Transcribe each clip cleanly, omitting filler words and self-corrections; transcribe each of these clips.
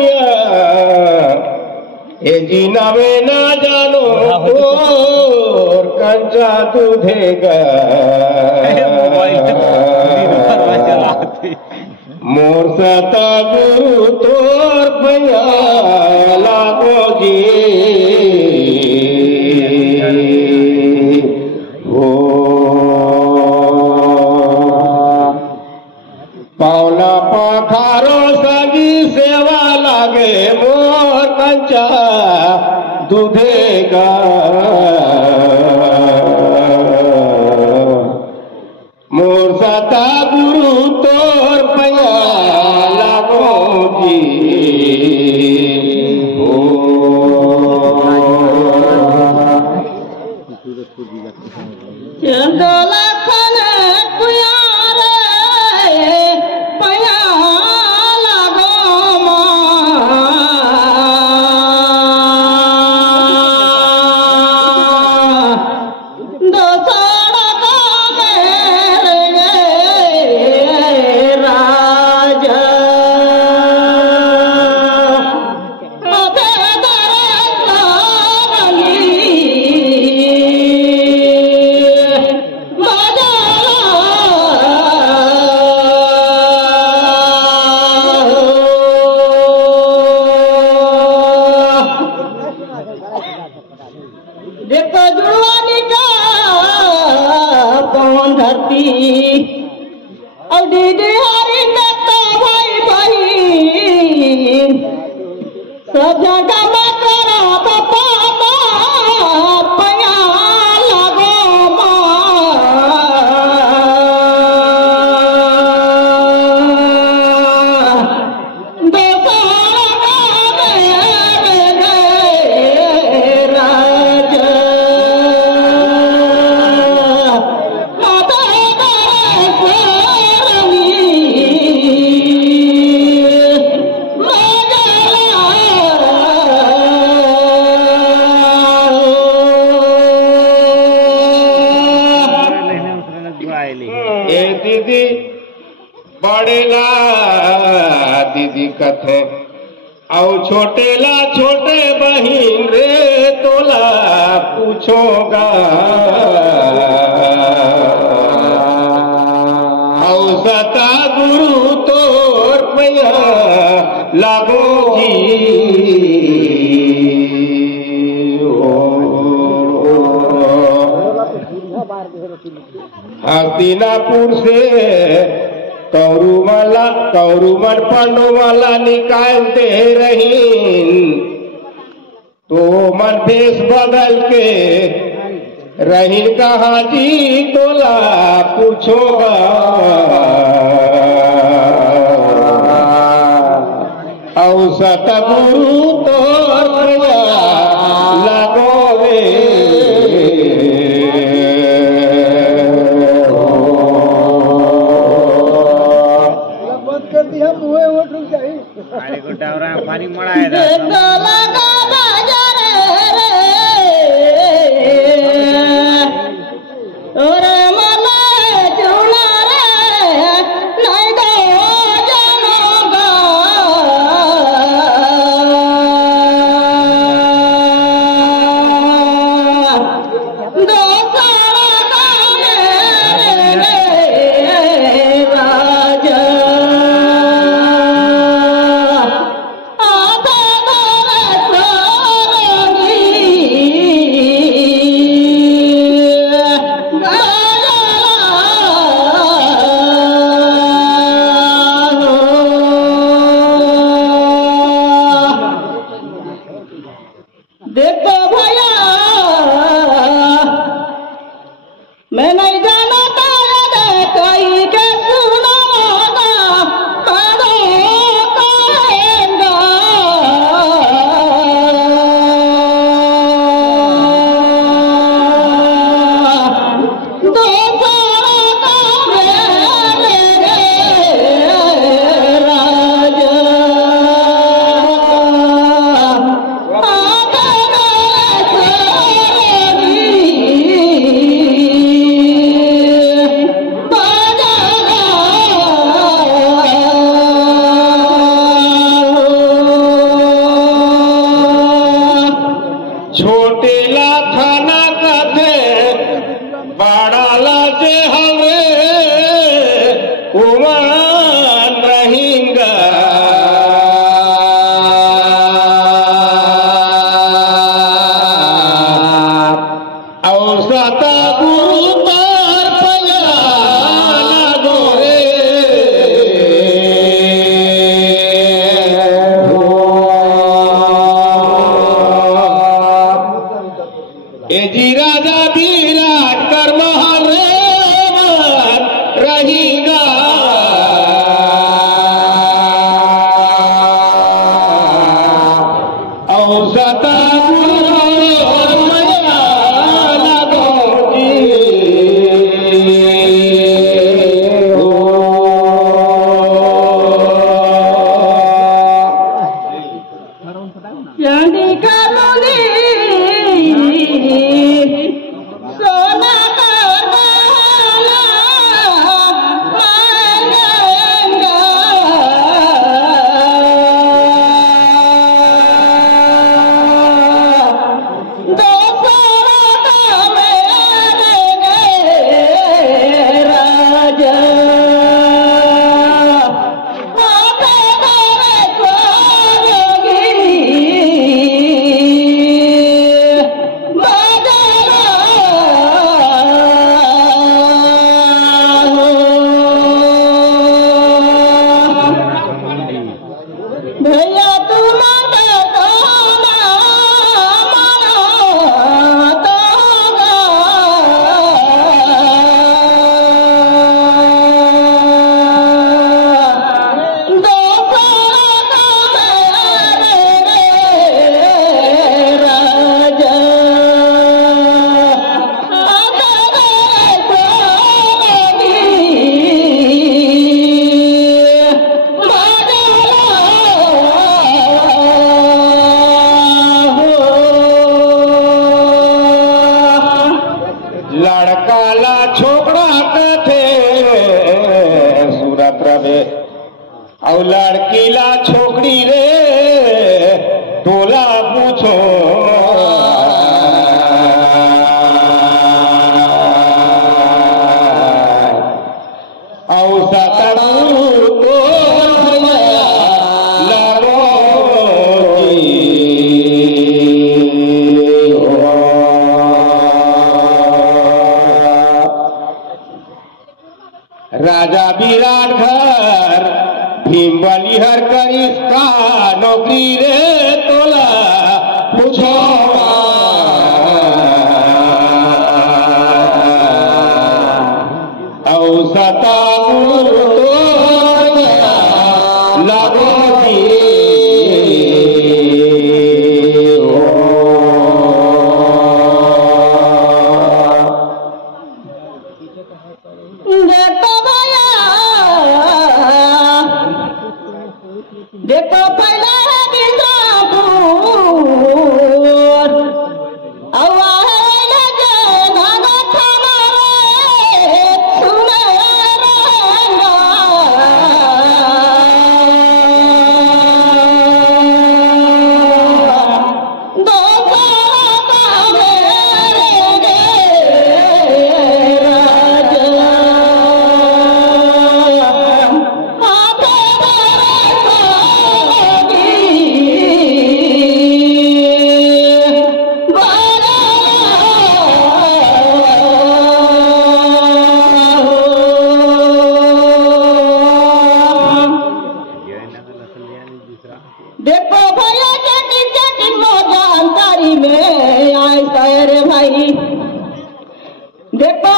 ए जीना में ना जानो और कंचा दूधेगा मोर सता गुरु तोर भैया लागो जी ओ पावला पखारो सगी सेवा लागे मोर कंचा दूधेगा मोर सता गुरु तोर पया लागो जी चंदोला खाने कुयारे पया लागो दोसड़ा का मेरे राजा देखो जुड़वानी का कौन धरती और दीदी हरी तो भाई भाई सब जगह में करो तो पापा पया लगो दीदी बड़ेला दीदी कथे औ छोटेला छोटे बहिन रे तोला पूछोगा औ सता गुरु तोर पैया लागो जी हस्तिनापुर से कौरुमन पंडोवाला निकालते रहीन तो मन भेष बदल के रहीन कहा जी तोला पूछोगा औ सतगुरु तोर लगोवे पानी मड़ा राजा औसत लड़काला छोकरा कथे सूरत रवे और लड़कीला छोकरी रे तोला पूछो औसत तो राजा विराट घर भीम बलिहर करिश्का नौकरी रे तोला पूछो औसत देखो पहला देखो भैया चटी चटी मोजा अंतारी में आए सारे भाई देखो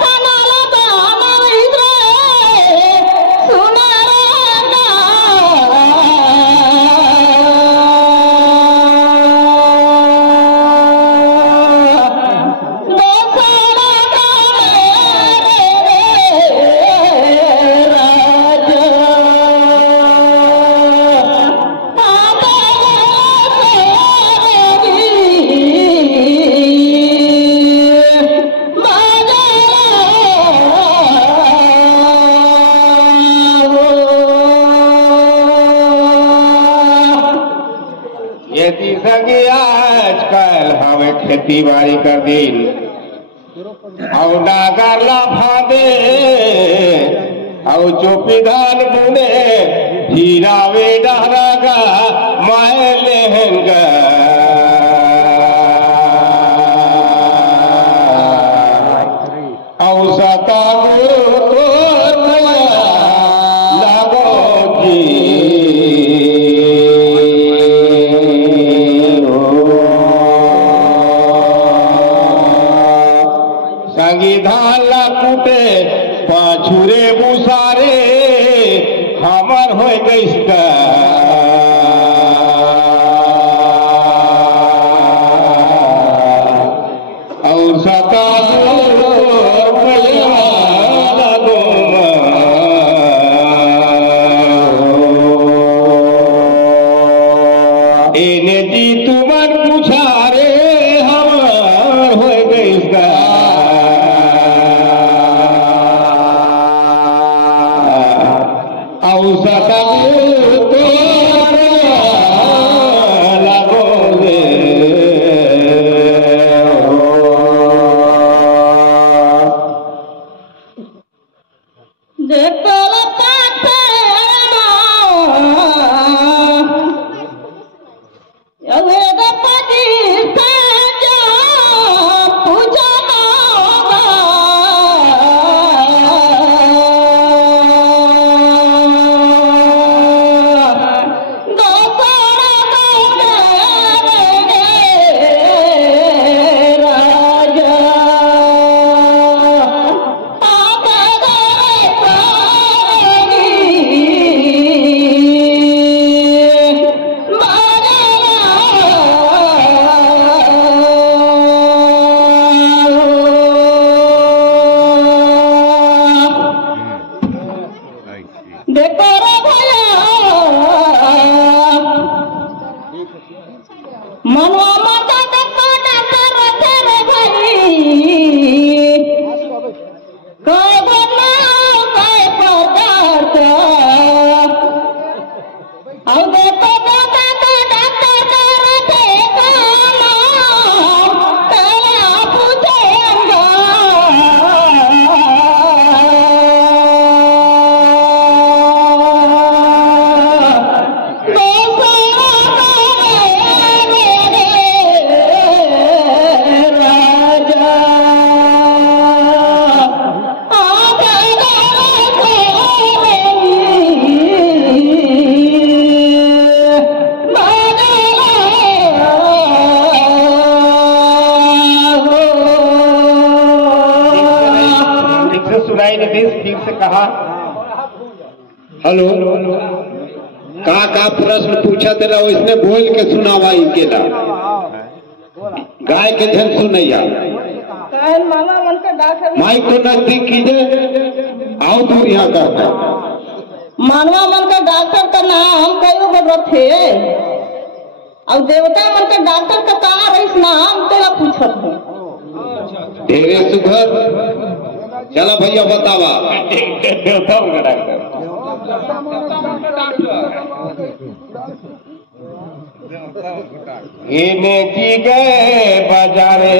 खाना लगा हमारे सुना यदि सगे आजकल हमें खेती बाड़ी कर दिन और नागरला फादे और चोपी धान बुने हीरावे डहरागा माए लेहंगा और सतागो तो लागो जी संविधान ला कूटे पाछुरे बुसारे हमर हो गई एने जी तुमन पुछारे हमार हो गई औसत ठीक से कहा। हेलो का प्रश्न पूछा तेरा इसने बोल के सुनावा इनकेला गाय के धन सुनैया माइक को नजदीक कीजिए आओ दूर यहाँ का मानवा मन का डॉक्टर का नाम कई गो थे और देवता मन का डॉक्टर का का रहीस नाम तेरा पूछत है ढेरे सुघर चला भैया बतावा देवता का डॉक्टर इने की गए बाजारे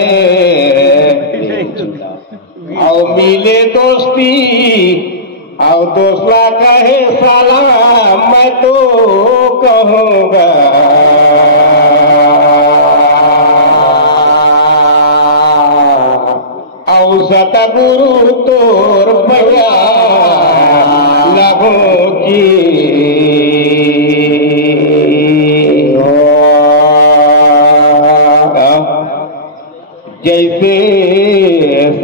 आओ मिले दोस्ती आओ दोस्तला कहे साला मैं तो कहूँगा आओ सतगुरु तोर भैया लगो की जैसे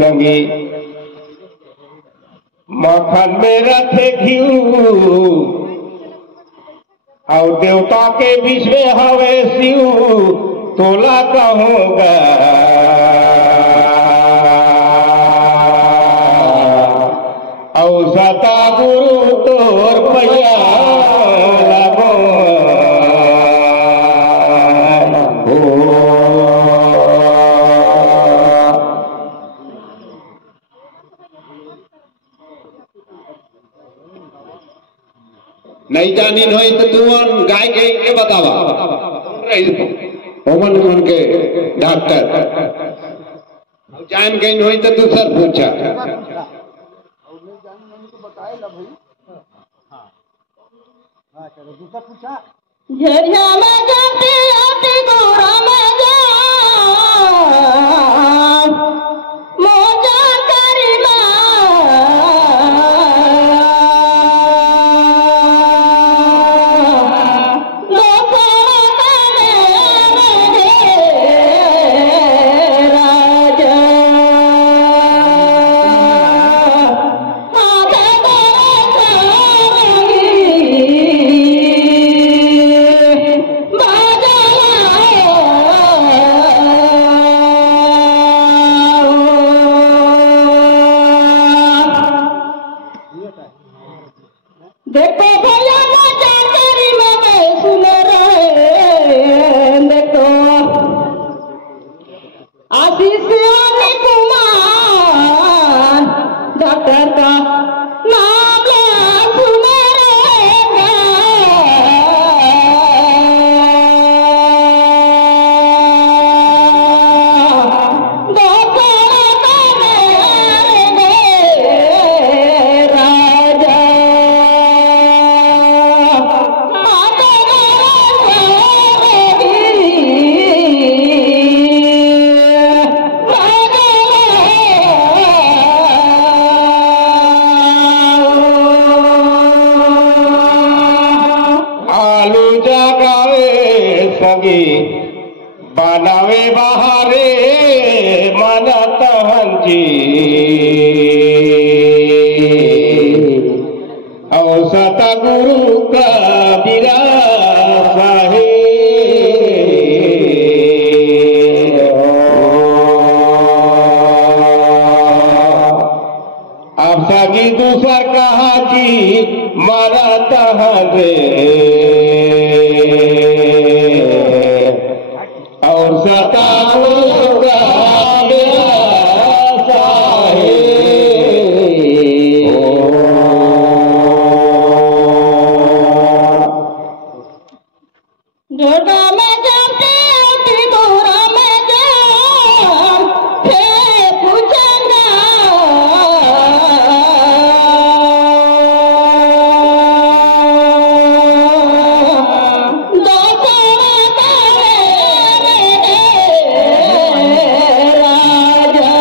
संगी मखन में रखे घिऊ और देवता के बीच में हवे शिव तोला कहूँगा और सता गुरु तोर पैया लगो नहीं जानी हो तो तू गाय के बतावा ओमन मन के डॉक्टर जान गई हो तो तू सर पूछा झरिया में जाती आती गोरा में जा मोजा करी बाजा लगावे सगी बनावे बहारे मानत हंजी और सतगुरु का विरासा है अब सगी दूसर कहा कि मारा तहरे और सतगुरु का विरासा है जोड़ा में जाते त्रिपुरा में जाम थे पूछेंगा दो चोरा करे राजा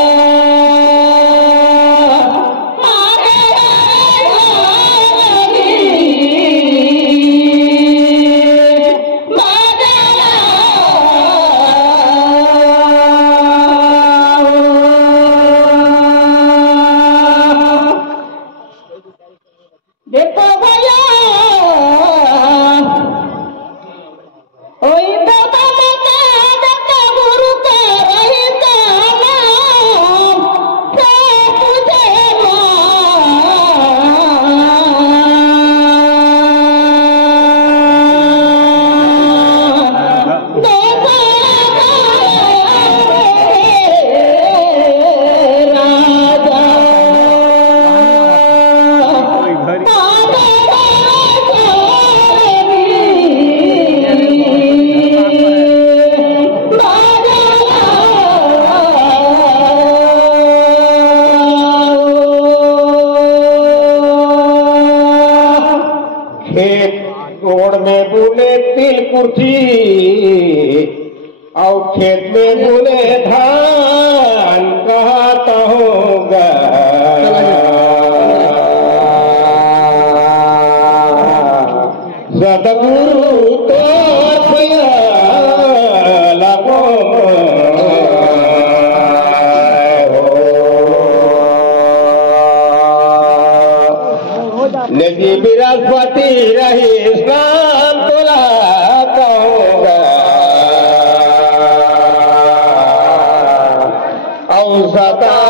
मारे देखो भैया ओई दादा माता दादा गुरु का रही नाम से तुझे खेत गोड़ में बुने तिल कुर्सी और खेत में बुने धान कहता होगा सतगुरु तो लगी बृहस्पति रही स्नान तुला कहूँगा और सता